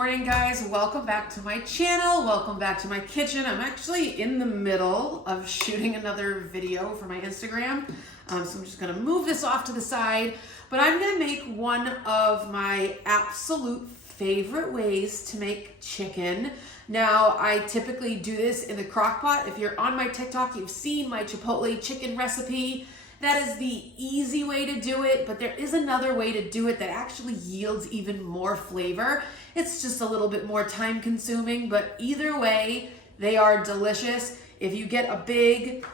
morning, guys. Welcome back to my channel. Welcome back to my kitchen. I'm actually in the middle of shooting another video for my Instagram. So I'm just gonna move this off to the side, but I'm gonna make one of my absolute favorite ways to make chicken. Now, I typically do this in the crock pot. If you're on my TikTok, you've seen my chipotle chicken recipe. That is the easy way to do it, but there is another way to do it that actually yields even more flavor. It's just a little bit more time consuming, but either way, they are delicious. If you get a big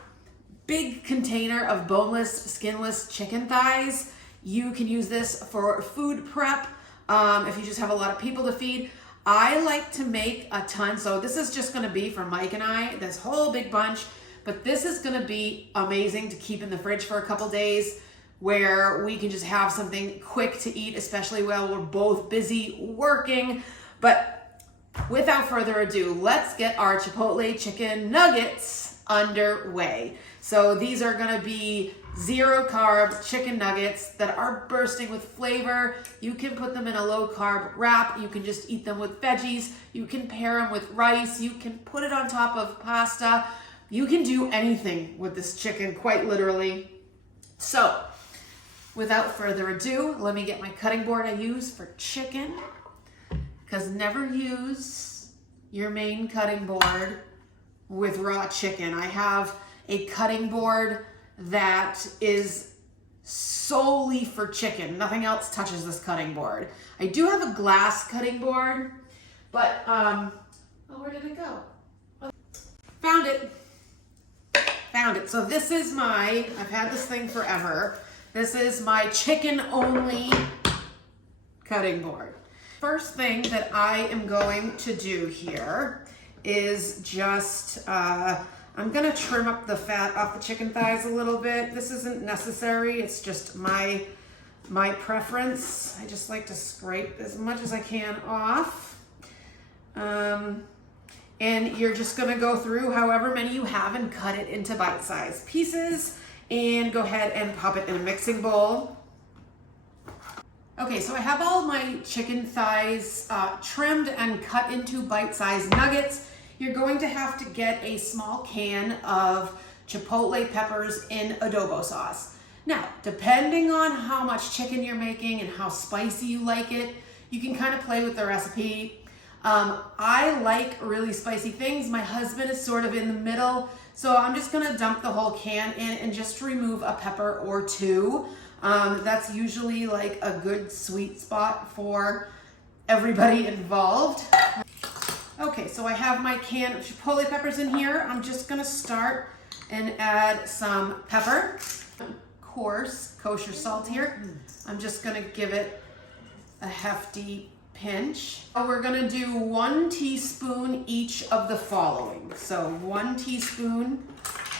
container of boneless, skinless chicken thighs, you can use this for food prep. If you just have a lot of people to feed. I like to make a ton, so this is just gonna be for Mike and I, this whole big bunch. But this is gonna be amazing to keep in the fridge for a couple days where we can just have something quick to eat, especially while we're both busy working. But without further ado, let's get our chipotle chicken nuggets underway. So these are gonna be 0 carb chicken nuggets that are bursting with flavor. You can put them in a low carb wrap. You can just eat them with veggies. You can pair them with rice. You can put it on top of pasta. You can do anything with this chicken, quite literally. So, without further ado, let me get my cutting board I use for chicken. Because never use your main cutting board with raw chicken. I have a cutting board that is solely for chicken. Nothing else touches this cutting board. I do have a glass cutting board, but, oh, where did it go? Found it. Found it. So this is I've had this thing forever. This is my chicken only cutting board. First thing that I am going to do here is just, I'm gonna trim up the fat off the chicken thighs a little bit. This isn't necessary, it's just my preference. I just like to scrape as much as I can off. And you're just gonna go through however many you have and cut it into bite-sized pieces and go ahead and pop it in a mixing bowl. Okay, so I have all my chicken thighs trimmed and cut into bite-sized nuggets. You're going to have to get a small can of chipotle peppers in adobo sauce. Now, depending on how much chicken you're making and how spicy you like it, you can kind of play with the recipe. I like really spicy things. My husband is sort of in the middle, so I'm just gonna dump the whole can in and just remove a pepper or two. That's usually like a good sweet spot for everybody involved. Okay, so I have my can of chipotle peppers in here. I'm just gonna start and add some pepper, coarse kosher salt here. I'm just gonna give it a hefty pinch. We're gonna do 1 teaspoon each of the following. So 1 teaspoon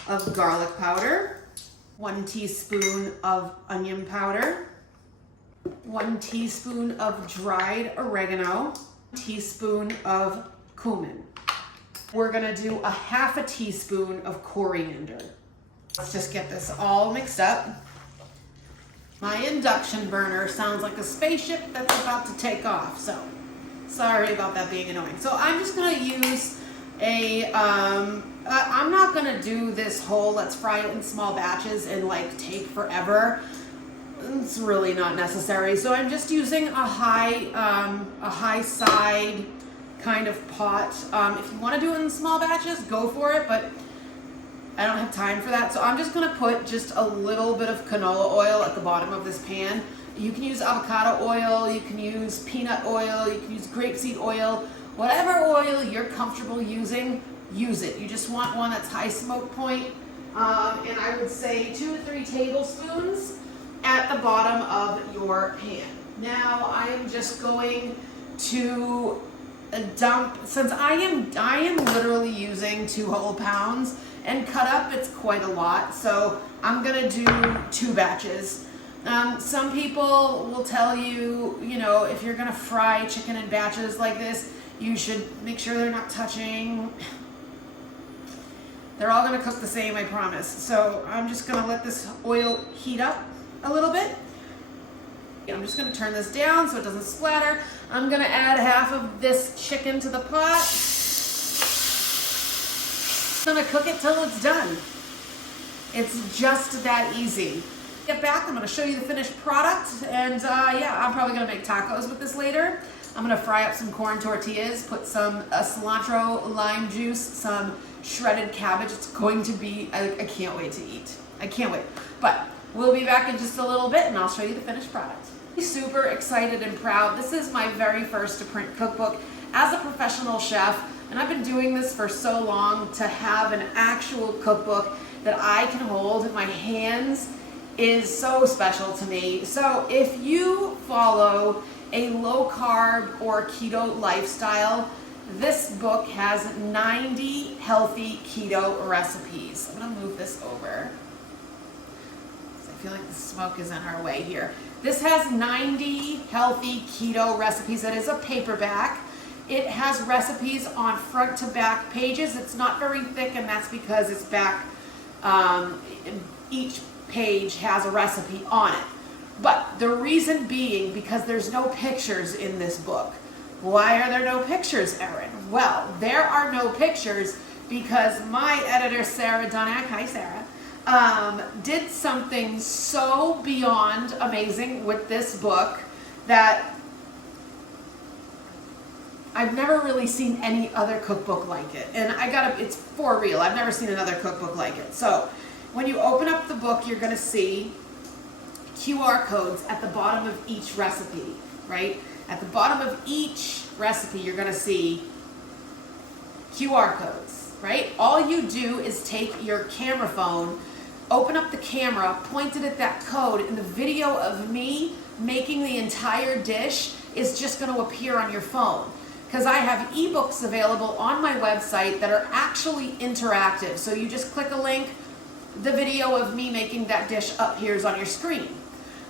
of garlic powder, 1 teaspoon of onion powder, 1 teaspoon of dried oregano, 1 teaspoon of cumin. We're gonna do a 1/2 teaspoon of coriander. Let's just get this all mixed up. My induction burner sounds like a spaceship that's about to take off, so sorry about that being annoying. So I'm just gonna use I'm not gonna do this whole let's fry it in small batches and like take forever. It's really not necessary. So I'm just using a high side kind of pot. If you wanna do it in small batches, go for it, but I don't have time for that, so I'm just gonna put just a little bit of canola oil at the bottom of this pan. You can use avocado oil, you can use peanut oil, you can use grapeseed oil, whatever oil you're comfortable using, use it. You just want one that's high smoke point, and I would say 2 to 3 tablespoons at the bottom of your pan. Now I am just going to dump, since I am literally using 2 whole pounds, and cut up, it's quite a lot, so I'm gonna do 2 batches. Some people will tell you, you know, if you're gonna fry chicken in batches like this, you should make sure they're not touching. They're all gonna cook the same, I promise. So I'm just gonna let this oil heat up a little bit. I'm just gonna turn this down so it doesn't splatter. I'm gonna add half of this chicken to the pot. I'm gonna cook it till it's done. It's just that easy. Get back, I'm gonna show you the finished product, and yeah, I'm probably gonna make tacos with this later. I'm gonna fry up some corn tortillas, put some cilantro, lime juice, some shredded cabbage. It's going to be, I can't wait to eat. I can't wait. But we'll be back in just a little bit and I'll show you the finished product. I'm super excited and proud. This is my very first to print cookbook as a professional chef, and I've been doing this for so long. To have an actual cookbook that I can hold in my hands is so special to me. So if you follow a low carb or keto lifestyle, this book has 90 healthy keto recipes. I'm gonna move this over. I feel like the smoke is in our way here. This has 90 healthy keto recipes. It is a paperback. It has recipes on front to back pages. It's not very thick, and that's because it's back, each page has a recipe on it. But the reason being, because there's no pictures in this book. Why are there no pictures, Erin? Well, there are no pictures because my editor, Sarah Dunack, hi Sarah, did something so beyond amazing with this book that I've never really seen any other cookbook like it. And it's for real. I've never seen another cookbook like it. So when you open up the book, you're gonna see QR codes at the bottom of each recipe, right? At the bottom of each recipe, you're gonna see QR codes, right? All you do is take your camera phone, open up the camera, point it at that code, and the video of me making the entire dish is just gonna appear on your phone. Because I have ebooks available on my website that are actually interactive. So you just click a link, the video of me making that dish appears on your screen.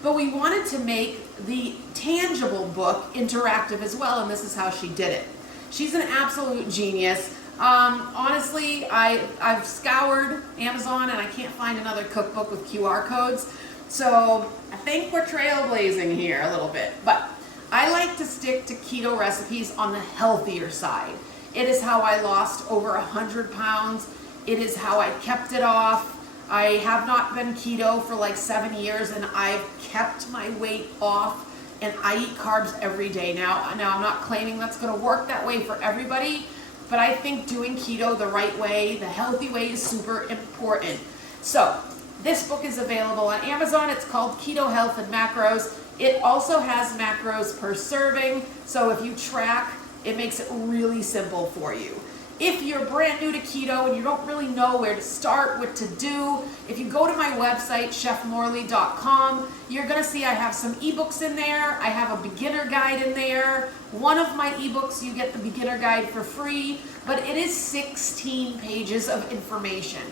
But we wanted to make the tangible book interactive as well, and this is how she did it. She's an absolute genius. Honestly, I've scoured Amazon and I can't find another cookbook with QR codes. So I think we're trailblazing here a little bit. But I like to stick to keto recipes on the healthier side. It is how I lost over 100 pounds. It is how I kept it off. I have not been keto for like 7 years, and I've kept my weight off, and I eat carbs every day now. I'm not claiming that's gonna work that way for everybody, but I think doing keto the right way, the healthy way, is super important. So this book is available on Amazon. It's called Keto Health and Macros. It also has macros per serving, so if you track, it makes it really simple for you. If you're brand new to keto and you don't really know where to start, what to do, if you go to my website, chefmorley.com, you're gonna see I have some ebooks in there. I have a beginner guide in there. One of my ebooks, you get the beginner guide for free, but it is 16 pages of information.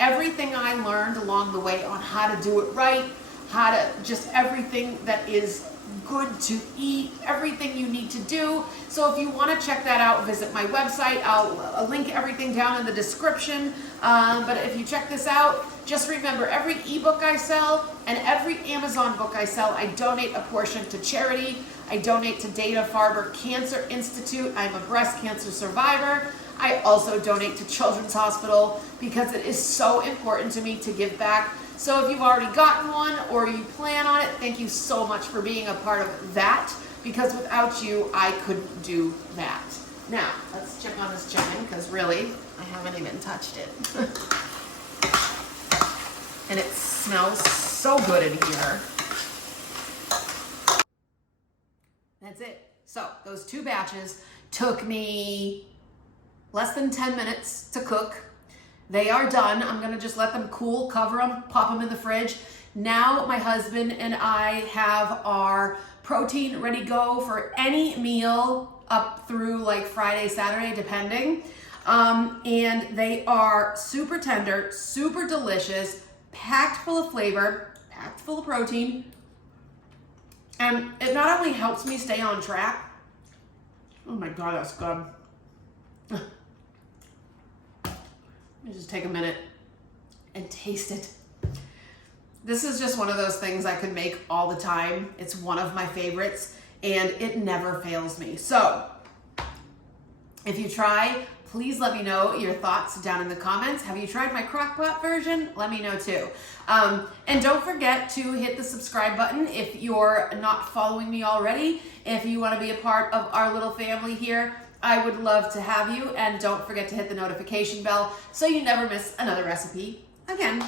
Everything I learned along the way on how to do it right, just everything that is good to eat, everything you need to do. So if you want to check that out, visit my website. I'll link everything down in the description. But if you check this out, just remember, every ebook I sell and every Amazon book I sell, I donate a portion to charity. I donate to Dana-Farber Cancer Institute. I'm a breast cancer survivor. I also donate to Children's Hospital because it is so important to me to give back. So if you've already gotten one or you plan on it, thank you so much for being a part of that, because without you, I couldn't do that. Now, let's check on this chicken, because really, I haven't even touched it. And it smells so good in here. That's it. So those 2 batches took me less than 10 minutes to cook. They are done. I'm gonna just let them cool, cover them, pop them in the fridge. Now my husband and I have our protein ready to go for any meal up through like Friday, Saturday, depending. And they are super tender, super delicious, packed full of flavor, packed full of protein. And it not only helps me stay on track, oh my God, that's good. Let me just take a minute and taste it. This is just one of those things I could make all the time. It's one of my favorites and it never fails me. So if you try, please let me know your thoughts down in the comments. Have you tried my crock pot version? Let me know too. And don't forget to hit the subscribe button if you're not following me already. If you want to be a part of our little family here, I would love to have you. And don't forget to hit the notification bell so you never miss another recipe again.